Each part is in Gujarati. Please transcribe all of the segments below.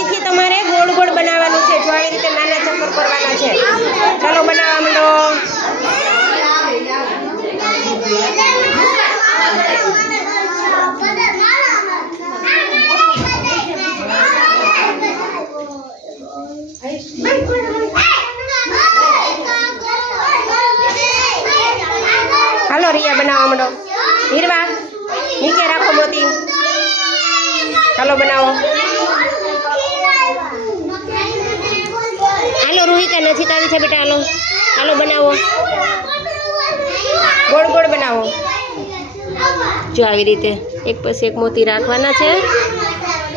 ફરીથી તમારે ગોળ ગોળ બનાવવાનું છે. જો આવી રીતે નાના ચક્કર કરવાના છે. ચાલો બનાવવા માંડો. હાલો, રિયા, બનાવવા માંડો. હીરવા, નીચે રાખો મોતી. ચાલો, બનાવો. રોહિકા નથી આવી છે બેટા હાલો હાલો બનાવો. ગોળ ગોળ બનાવો. જો આવી રીતે એક પછી એક મોતી રાખવાના છે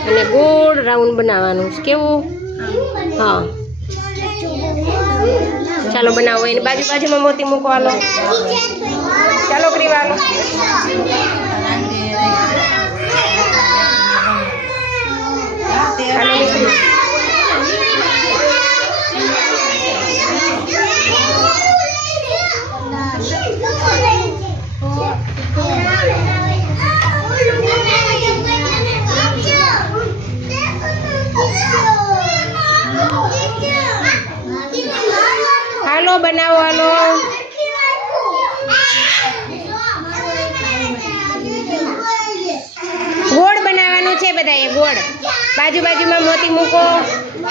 અને ગોળ રાઉન્ડ બનાવવાનું. કેવું? હા. ચાલો બનાવો, એની બાજુ બાજુમાં મોતી મૂકવાનો. ચાલો ક્રીવા હાલો બનાવવાનો. ગોળ બનાવવાનું છે બધાએ, ગોળ. બાજુ બાજુમાં મોતી મૂકો.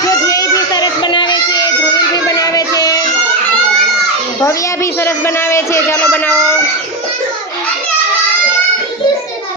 જો ધ્યેય બી સરસ બનાવે છે, ધ્રુવી બી બનાવે છે. ભવ્યા બી સરસ બનાવે છે. ચાલો બનાવો.